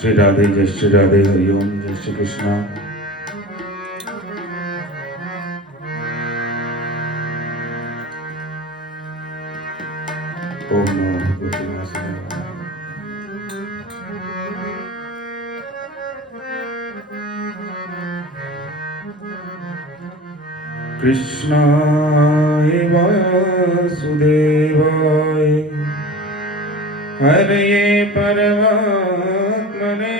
श्री राधे, जय श्री राधे, हरिओम, जय श्री कृष्णा। ओम नमो भगवते वासुदेवाय। कृष्णाय वासुदेवाय हरये परमात्मने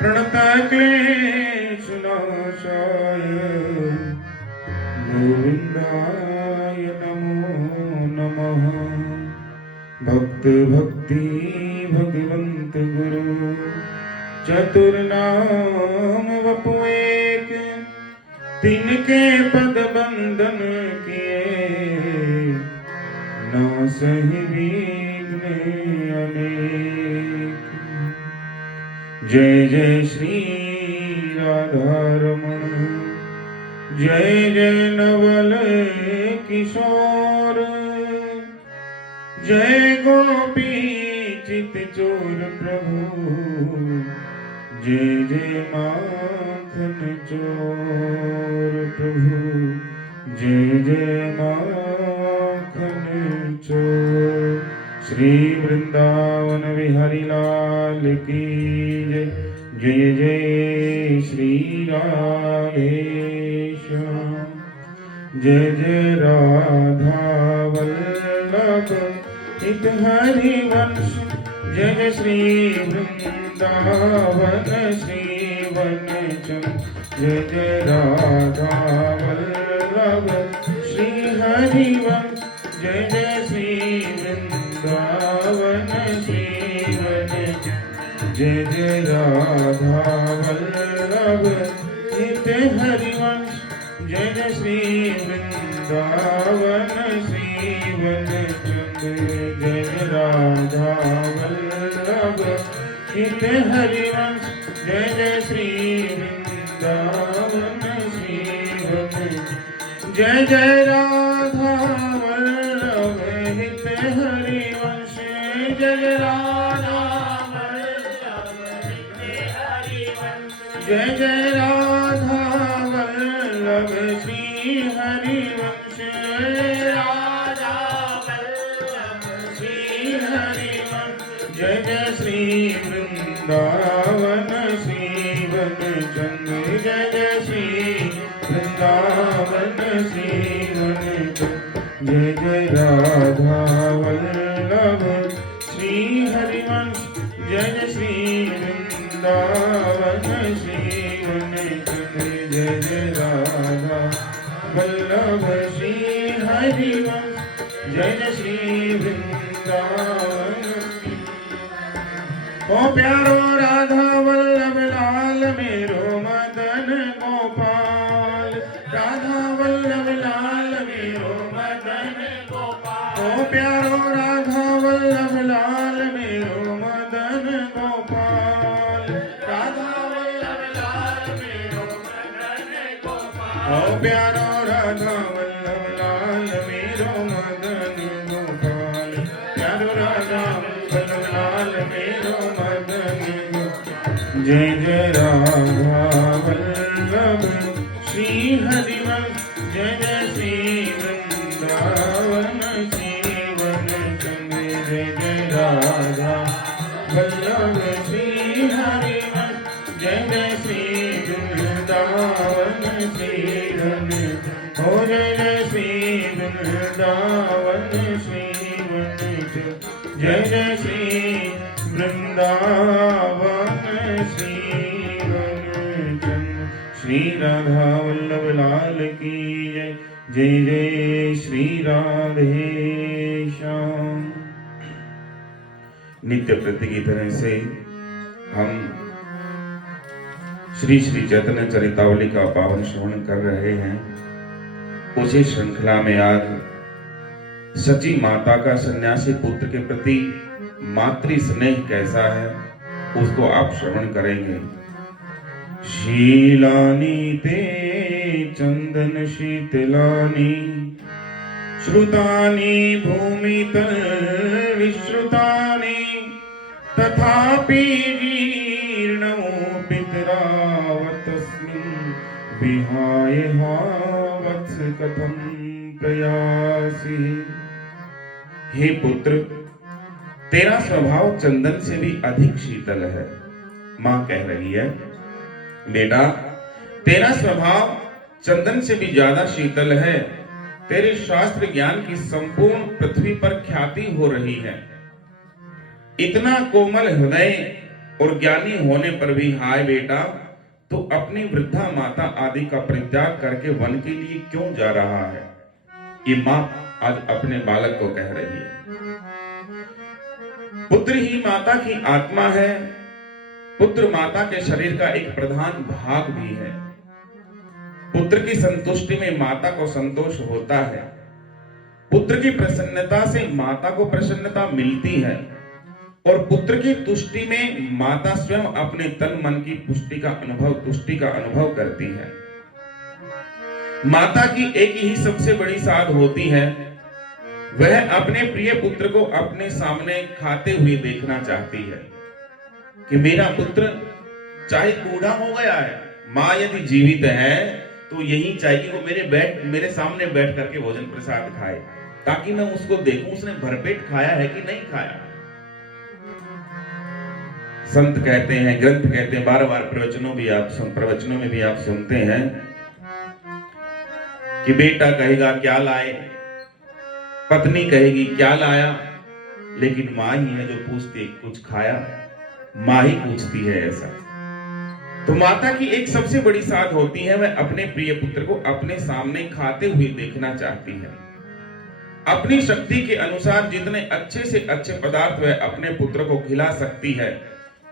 प्रणतक्लेशनाशाय गोविन्दाय नमो नमः। भक्त भक्ति भगवंत गुरु चतुर्नाम वपु एक, तिनके पद बंदन किए नासहि विघ्न अनेक। जय जय श्री राधारमण, जय जय नवल किशोर, जय गोपी चित चोर प्रभु, जय जय माखन चोर प्रभु, जय जय माखन चोर। श्री वृंदावन बिहारी लाल की जय। जय जय श्री राधेश्याम, जय जय राधा वल्लभ हित हरिवंश, जय जय श्री वृंदावन श्री वनचंद, जय जय राधा वल्लभ श्री हरिवंश, जय जय श्री वृंदावन श्री वनचंद, जय जय राधा वल्लभ हित हरिवंश, जय जय श्री वृंदावन श्री वनचंद, जय जय राधा वल्लभ हित हरिवंश, जय जय श्री वृंदावन श्री वनचंद, जय जय राधा वल्लभ हित हरिवंश, जय जय राधा वल्लभ हित हरिवंश, जय जय राधा वल्लभ श्री हरिवंश, राधा वल्लभ श्री हरिवंश, जय जय श्री वृंदावन श्री वनचंद, जय जय श्री वृंदावन श्री वनचंद, जय जय राधा वल्लभ श्री हरिवंश, जय जय श्री वृंदावन श्री वनचंद, जय जय राधा वल्लभ श्री हरिवंश, जय जय श्री वृंदावन। ओ प्यारो राधा वल्लभ लाल मेरो मदन गोपाल, राधा वल्लभ लाल मेरो मदन गोपाल, ओ प्यारो राधा वल्लभ लाल मेरो मदन गोपाल, राधा वल्लभ लाल मेरो मदन गोपाल, ओ प्यारो राधा वल्लभ लाल मेरो मदन गोपाल, प्यारो राधा वल्लभ लाल मेरो मदन गोपाल, जय जय राधा वल्लभ श्री हरिवंश, जय जय श्री वृंदावन श्री वनचंद, जय जय राधा वल्लभ श्री हरिवंश, जय जय श्री वृंदावन श्री वनचंद, हो जय जय श्री वृंदावन श्री वनचंद, जय जय श्री वृंदावन श्री वनचंद। श्री राधा वल्लभ लाल की जय। जय जय श्री राधेश्याम। नित्य प्रति की तरह से हम श्री श्री चैतन्य चरितावली का पावन श्रवण कर रहे हैं। उसी श्रृंखला में आज सची माता का सन्यासी पुत्र के प्रति मातृ स्नेह कैसा है उसको आप श्रवण करेंगे। शीलानि ते चंदन शीतलानि, श्रुतानि भूमितल विश्रुतानि, तथापि जीर्णो पितरावतस्मिन् विहाय वत्स कथं प्रयासी। हे पुत्र, तेरा स्वभाव चंदन से भी अधिक शीतल है। मां कह रही है, बेटा तेरा स्वभाव चंदन से भी ज्यादा शीतल है। तेरे शास्त्र ज्ञान की संपूर्ण पृथ्वी पर ख्याति हो रही है। इतना कोमल हृदय और ज्ञानी होने पर भी हाय बेटा, तो अपनी वृद्धा माता आदि का परित्याग करके वन के लिए क्यों जा रहा है। ये मां आज अपने बालक को कह रही है। पुत्र ही माता की आत्मा है। पुत्र माता के शरीर का एक प्रधान भाग भी है। पुत्र की संतुष्टि में माता को संतोष होता है। पुत्र की प्रसन्नता से माता को प्रसन्नता मिलती है और पुत्र की तुष्टि में माता स्वयं अपने तन मन की तुष्टि का अनुभव करती है। माता की एक ही सबसे बड़ी साध होती है, वह अपने प्रिय पुत्र को अपने सामने खाते हुए देखना चाहती है कि मेरा पुत्र चाहे बूढ़ा हो गया है, मां यदि जीवित है तो यही चाहिए वो मेरे सामने बैठ करके भोजन प्रसाद खाए, ताकि मैं उसको देखूं उसने भरपेट खाया है कि नहीं खाया। संत कहते हैं, ग्रंथ कहते हैं, बार बार प्रवचनों में भी आप सुनते हैं कि बेटा कहेगा क्या लाए, पत्नी कहेगी क्या लाया, लेकिन मां ही है जो पूछती है कुछ खाया। मां ही पूछती है ऐसा। तो माता की एक सबसे बड़ी साध होती है, वह अपने प्रिय पुत्र को अपने सामने खाते हुए देखना चाहती है। अपनी शक्ति के अनुसार जितने अच्छे से अच्छे पदार्थ वह अपने पुत्र को खिला सकती है,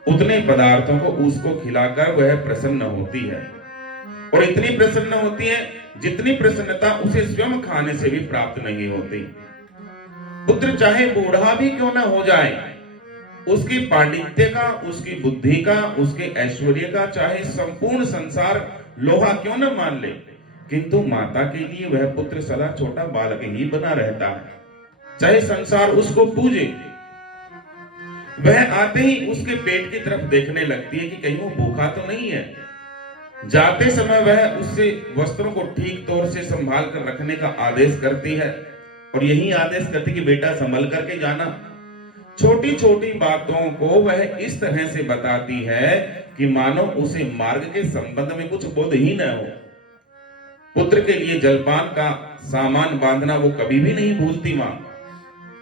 उतने पदार्थों को उसको खिलाकर वह प्रसन्न होती है। और इतनी प्रसन्न होती है जितनी प्रसन्नता उसे स्वयं खाने से भी प्राप्त नहीं होती। पुत्र चाहे बूढ़ा भी क्यों ना हो जाए, उसकी पांडित्य का, उसकी बुद्धि का, उसके ऐश्वर्य का चाहे संपूर्ण संसार लोहा क्यों न मान ले, किंतु माता के लिए वह पुत्र सदा छोटा बालक ही बना रहता है। चाहे संसार उसको पूजे, वह आते ही उसके पेट की तरफ देखने लगती है कि कहीं वो भूखा तो नहीं है। जाते समय वह उससे वस्त्रों को ठीक तौर से संभाल कर रखने का आदेश करती है और यही आदेश करती कि बेटा संभल करके जाना। छोटी छोटी बातों को वह इस तरह से बताती है कि मानो उसे मार्ग के संबंध में कुछ बोध ही न हो। पुत्र के लिए जलपान का सामान बांधना वो कभी भी नहीं भूलती मां।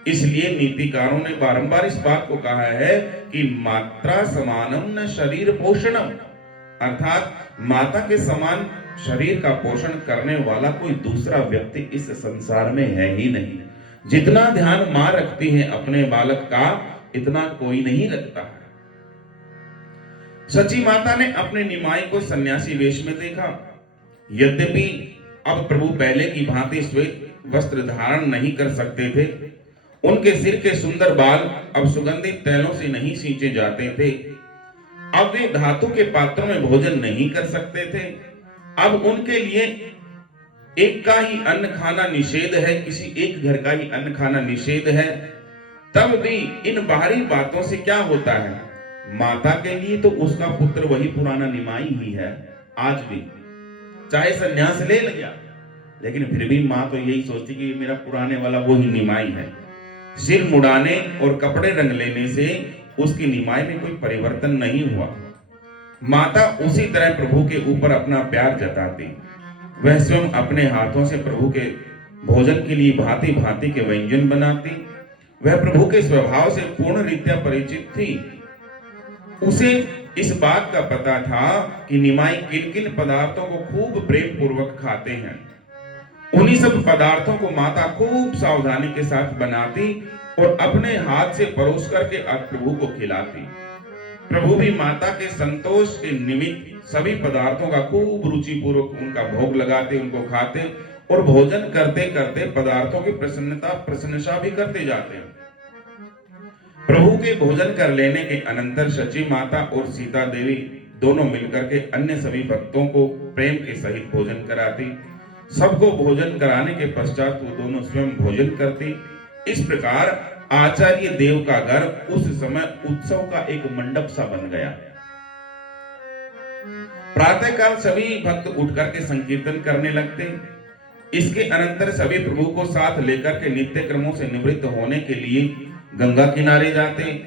इसलिए नीतिकारों ने बारंबार इस बात को कहा है कि मात्रा समानम न शरीर पोषणम, अर्थात माता के समान शरीर का पोषण करने वाला कोई दूसरा व्यक्ति इस संसार में है ही नहीं। जितना ध्यान मां रखती है अपने बालक का, इतना कोई नहीं रखता है। सची माता ने अपने निमाई को सन्यासी वेश में देखा। यद्यपि अब प्रभु पहले की भांति श्वेत वस्त्र धारण नहीं कर सकते थे, उनके सिर के सुंदर बाल अब सुगंधित तैलों से नहीं सींचे जाते थे। अब वे धातु के पात्रों में भोजन नहीं कर सकते थे। अब उनके लिए एक का ही अन्न खाना निषेध है, किसी एक घर का ही अन्न खाना निषेध है। तब भी इन बाहरी बातों से क्या होता है, माता के लिए तो उसका पुत्र वही पुराना निमाई ही है। आज भी चाहे संन्यास ले लिया, लेकिन फिर भी मां तो यही सोचती कि मेरा पुराने वाला वो ही निमाई है। सिर मुड़ाने और कपड़े रंग लेने से उसकी निमाई में कोई परिवर्तन नहीं हुआ। माता उसी तरह प्रभु के ऊपर अपना प्यार जताती। वह स्वयं अपने हाथों से प्रभु के भोजन के लिए भांति भांति के व्यंजन बनाती। वह प्रभु के स्वभाव से पूर्ण रीत्या परिचित थी। उसे इस बात का पता था कि निमाई किन किन पदार्थों को खूब प्रेम पूर्वक खाते हैं। उन्हीं सब पदार्थों को माता खूब सावधानी के साथ बनाती और अपने हाथ से परोस करके प्रभु को खिलाती। प्रभु भी माता के संतोष के निमित्त सभी पदार्थों का खूब रुचि पूर्वक उनका भोग लगाते, उनको खाते और भोजन करते करते पदार्थों की प्रशंसा भी करते जाते। प्रभु के भोजन कर लेने के अनंतर सची माता और सीता देवी दोनों मिलकर के अन्य सभी भक्तों को प्रेम के सहित भोजन कराती। सबको भोजन कराने के पश्चात वो दोनों स्वयं भोजन करती। इस प्रकार आचार्य देव का घर उस समय उत्सव का एक मंडप सा बन गया। प्रातःकाल सभी भक्त उठ करके संकीर्तन करने लगते। इसके अनंतर सभी प्रभु को साथ लेकर के नित्य क्रमों से निवृत्त होने के लिए गंगा किनारे जाते।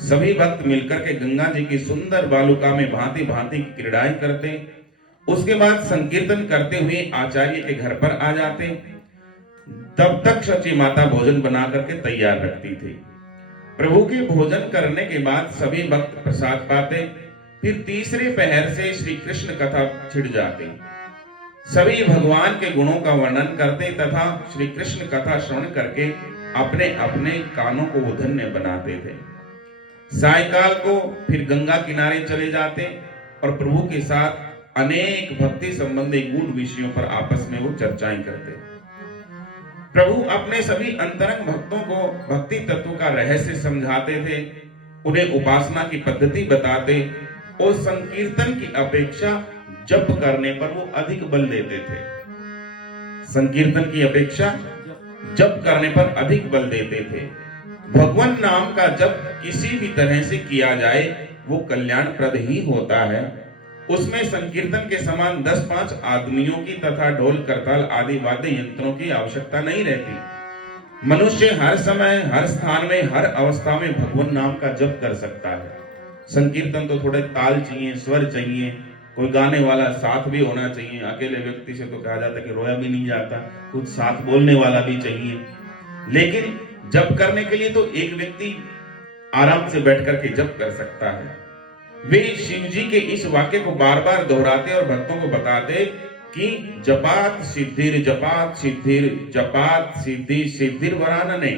सभी भक्त मिलकर के गंगा जी की सुंदर बालुका में भांति भांति की क्रीड़ाएं करते। उसके बाद संकीर्तन करते हुए आचार्य के घर पर आ जाते। तब तक सची माता भोजन बना करके तैयार रखती थी। प्रभु के भोजन करने के बाद सभी भक्त प्रसाद पाते। फिर तीसरे पहर से श्री कृष्ण कथा छिड़ जाती। सभी भगवान के गुणों का वर्णन करते तथा श्री कृष्ण कथा श्रवण करके अपने अपने कानों को वो धन्य बनाते थे। सायकाल को फिर गंगा किनारे चले जाते और प्रभु के साथ अनेक भक्ति संबंधी गूढ़ विषयों पर आपस में वो चर्चाएं करते। प्रभु अपने सभी अंतरंग भक्तों को भक्ति तत्व का रहस्य समझाते थे, उन्हें उपासना की पद्धति बताते और संकीर्तन की अपेक्षा जप करने पर वो अधिक बल देते थे। संकीर्तन की अपेक्षा जप करने पर अधिक बल देते थे। भगवान नाम का जप किसी भी तरह से किया जाए वो कल्याणप्रद ही होता है। उसमें संकीर्तन के समान 10-5 आदमियों की तथा ढोल करताल आदि वाद्य यंत्रों की आवश्यकता नहीं रहती। मनुष्य हर समय हर स्थान में हर अवस्था में भगवान नाम का जप कर सकता है। संकीर्तन तो थोड़े ताल चाहिए, स्वर चाहिए, कोई गाने वाला साथ भी होना चाहिए। अकेले व्यक्ति से तो कहा जाता है कि रोया भी नहीं जाता, कुछ साथ बोलने वाला भी चाहिए। लेकिन जप करने के लिए तो एक व्यक्ति आराम से बैठ करके जप कर सकता है। वे शिव जी के इस वाक्य को बार बार दोहराते और भक्तों को बताते कि जपात सिद्धिर जपात सिद्धिर जपात सिद्धि सिद्धिर वरानने,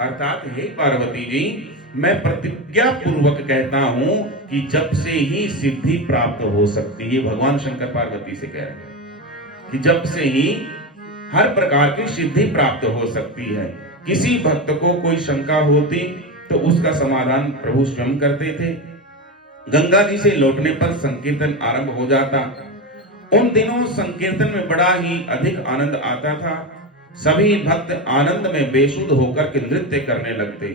अर्थात हे पार्वती जी, मैं प्रतिज्ञा पूर्वक कहता हूं कि जप से ही सिद्धि प्राप्त हो सकती है। भगवान शंकर पार्वती से कह रहे हैं कि जप से ही हर प्रकार की सिद्धि प्राप्त हो सकती है। किसी भक्त को कोई शंका होती तो उसका समाधान प्रभु स्वयं करते थे। गंगा जी से लौटने पर संकीर्तन आरंभ हो जाता। उन दिनों संकीर्तन में बड़ा ही अधिक आनंद आता था। सभी भक्त आनंद में बेसुध होकर के नृत्य करने लगते।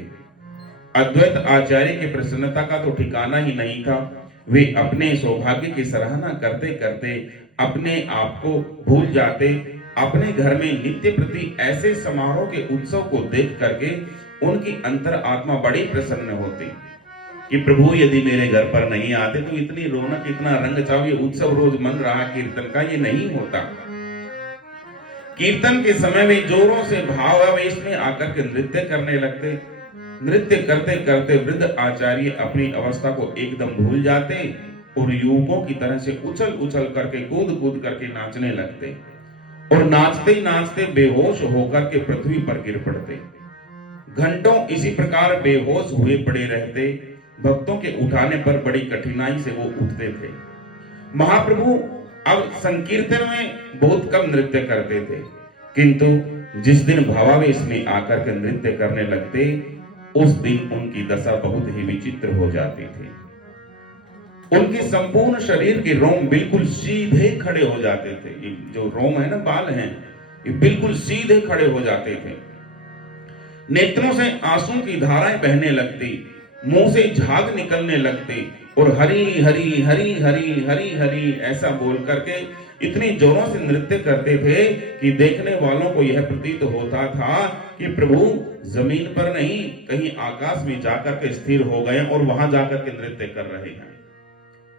अद्वैत आचार्य की प्रसन्नता का तो ठिकाना ही नहीं था। वे अपने सौभाग्य की सराहना करते करते अपने आप को भूल जाते। अपने घर में नित्य प्रति ऐसे समारोह के उत्सव को देख करके उनकी अंतर आत्मा बड़ी प्रसन्न होती कि प्रभु यदि मेरे घर पर नहीं आते तो इतनी रौनक, इतना रंग चाव, उत्सव रोज मन रहा कीर्तन का, ये नहीं होता। कीर्तन के समय वे जोरों से भावावेश में आकर के नृत्य करने लगते। नृत्य करते करते वृद्ध आचार्य अपनी अवस्था को एकदम भूल जाते और युवकों की तरह से उछल उछल करके कूद कूद करके नाचने लगते और नाचते नाचते बेहोश होकर के पृथ्वी पर गिर पड़ते। घंटों इसी प्रकार बेहोश हुए पड़े रहते। भक्तों के उठाने पर बड़ी कठिनाई से वो उठते थे। महाप्रभु अब संकीर्तन में बहुत कम नृत्य करते थे, किंतु जिस दिन भावावेश में आकर के नृत्य करने लगते उस दिन उनकी दशा बहुत ही विचित्र हो जाती थी। उनके संपूर्ण शरीर के रोम बिल्कुल सीधे खड़े हो जाते थे। ये जो रोम है ना, बाल हैं, ये बिल्कुल सीधे खड़े हो जाते थे। नेत्रों से आंसू की धाराएं बहने लगती, मुंह से झाग निकलने लगते और हरी हरी हरी हरी हरी हरी ऐसा बोल करके इतनी जोरों से नृत्य करते थे कि देखने वालों को यह प्रतीत होता था कि प्रभु जमीन पर नहीं कहीं आकाश में जाकर के स्थिर हो गए और वहां जाकर के नृत्य कर रहे हैं,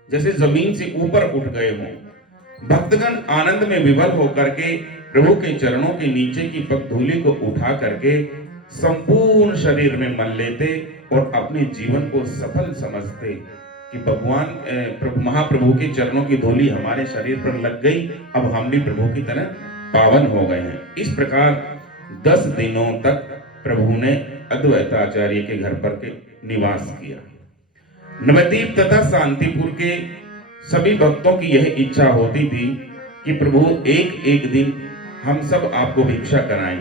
जैसे जमीन से ऊपर उठ गए हों। भक्तगण आनंद में विभल होकर के प्रभु के चरणों के नीचे की पगधूलि को उठा करके संपूर्ण शरीर में मल लेते और अपने जीवन को सफल समझते कि भगवान प्रभु महाप्रभु के चरणों की धूलि हमारे शरीर पर लग गई, अब हम भी प्रभु की तरह पावन हो गए हैं। इस प्रकार 10 दिनों तक प्रभु ने अद्वैताचार्य के घर पर के निवास किया। नवद्वीप तथा शांतिपुर के सभी भक्तों की यह इच्छा होती थी कि प्रभु एक एक दिन हम सब आपको भिक्षा कराएं,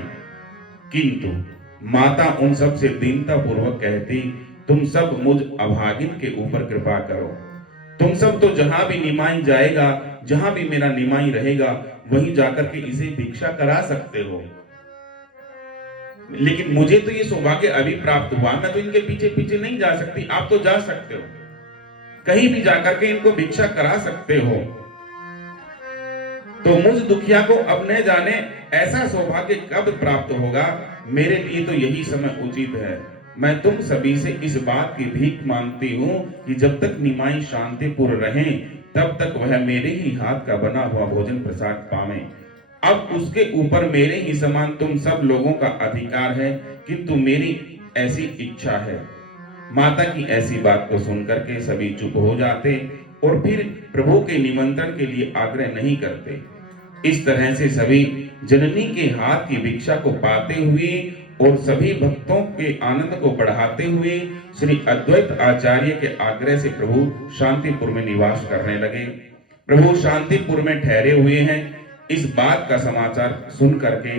किंतु माता उन सब से दीनता पूर्वक कहती, तुम सब मुझ अभागिन के ऊपर कृपा करो। तुम सब तो जहां भी निमाई जाएगा, जहां भी मेरा निमाई रहेगा, वहीं जाकर के इसे भिक्षा करा सकते हो। लेकिन मुझे तो ये सौभाग्य अभी प्राप्त हुआ, मैं तो इनके पीछे पीछे नहीं जा सकती। आप तो जा सकते हो, कहीं भी जाकर के इनको भिक्षा करा सकते हो। तो मुझ दुखिया को अब न जाने ऐसा सौभाग्य कब प्राप्त होगा, मेरे लिए तो यही समय उचित है। मैं तुम सभी से इस बात की भीख मांगती हूँ कि जब तक निमाई शांतिपूर्ण रहे तब तक वह मेरे ही हाथ का बना हुआ भोजन प्रसाद पावे। अब उसके ऊपर मेरे ही समान तुम सब लोगों का अधिकार है, किंतु मेरी ऐसी इच्छा है। माता की ऐसी बात को सुनकर के सभी चुप हो जाते और फिर प्रभु के निमंत्रण के लिए आग्रह नहीं करते। इस तरह से सभी जननी के हाथ की भिक्षा को पाते हुए और सभी भक्तों के आनंद को बढ़ाते हुए श्री अद्वैत आचार्य के आग्रह से प्रभु शांतिपुर में निवास करने लगे। प्रभु शांतिपुर में ठहरे हुए हैं, इस बात का समाचार सुन करके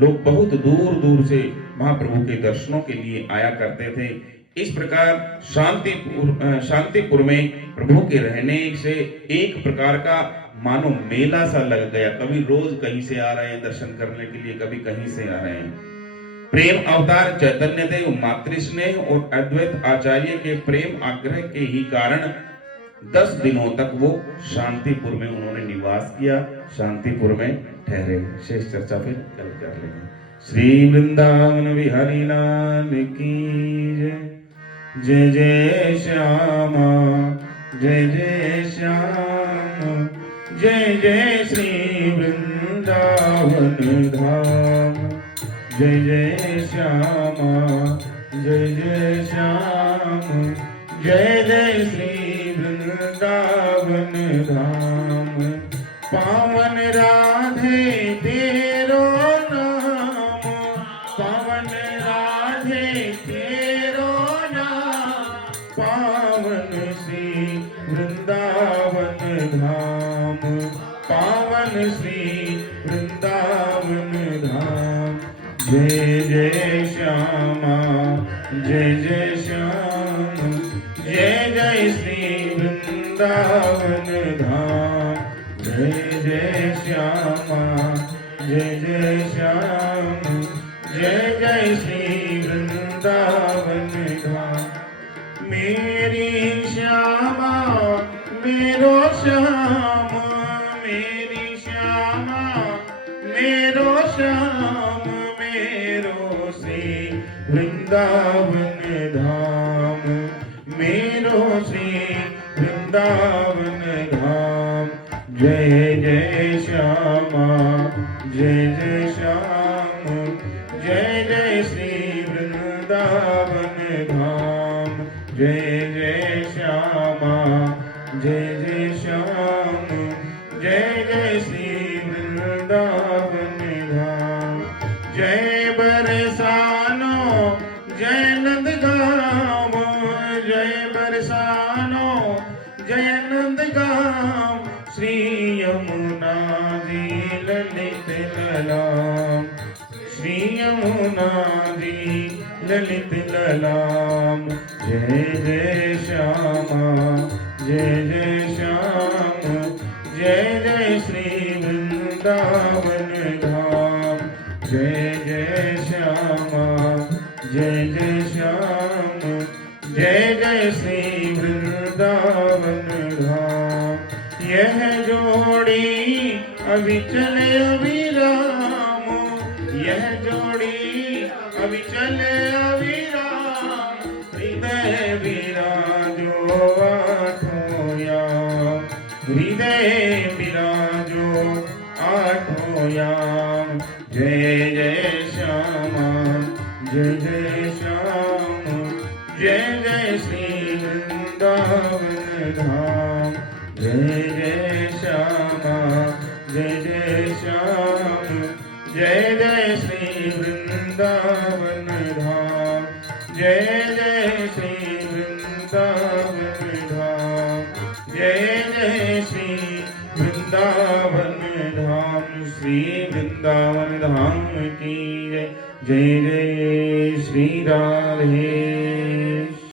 लोग बहुत दूर दूर से महाप्रभु के दर्शनों के लिए आया करते थे। इस प्रकार शांतिपुर में प्रभु के रहने से एक प्रकार का मानो मेला सा लग गया। कभी रोज कहीं से आ रहे हैं दर्शन करने के लिए, कभी कहीं से आ रहे हैं। प्रेम अवतार चैतन्य देव मातृस्नेह और अद्वैत आचार्य के प्रेम आग्रह के ही कारण 10 दिनों तक वो शांतिपुर में उन्होंने निवास किया, शांतिपुर में ठहरे। शेष चर्चा फिर कल कर लेंगे। श्री वृंदावन बिहारी लाल की जय। जय जय श्यामा जय जय श्याम, जय जय श्री वृंदावन धाम। जय जय श्यामा जय जय श्याम, जय जय श्री वृंदावन धाम। पावन राधे तेरो नाम, पावन राधे तेरो नाम, पावन श्री वृंदावन धाम, पावन श्री वृंदावन धाम। जय जय श्यामा जय जय श्याम, जय जय श्री वृंदावन धाम। जय जय श्यामा जय जय श्याम, जय जय श्री वृंदावन धाम। मेरी श्यामा मेरो श्याम, मेरी श्यामा मेरो श्याम, मेरो श्री वृंदावन धाम, मेरो श्री वृंदावन धाम। जय जय श्यामा जय जय श्याम, जय जय श्री वृंदावन धाम। जय जय श्यामा जय जय श्याम, जय जय श्री वृंदावन धाम। जय बरसानो जय नंदगाम, जय बरसानो जय नंदगाम। श्री यमुना जी ललित ललाम, श्री यमुना जी ललित ललाम। जय जय श्यामा जय जय श्याम, जय जय श्री वृंदावन धाम। जय जय श्यामा जय जय श्याम, जय जय श्री वृंदावन धाम। यह जोड़ी अविचल अविराम, यह जोड़ी अविचल अविराम। हृदय विराजो आठों याम, हृदय विराजो आठों याम। जय जय श्यामा जय जय श्याम, जय जय श्री वृंदावन धाम। जय जय श्यामा जय जय श्याम, जय जय श्री वृंदावन धाम। जय जय श्री वृंदावन धाम, जय जय श्री वृंदावन धाम। श्री वृंदावन धाम की जय। जय जय श्री राधे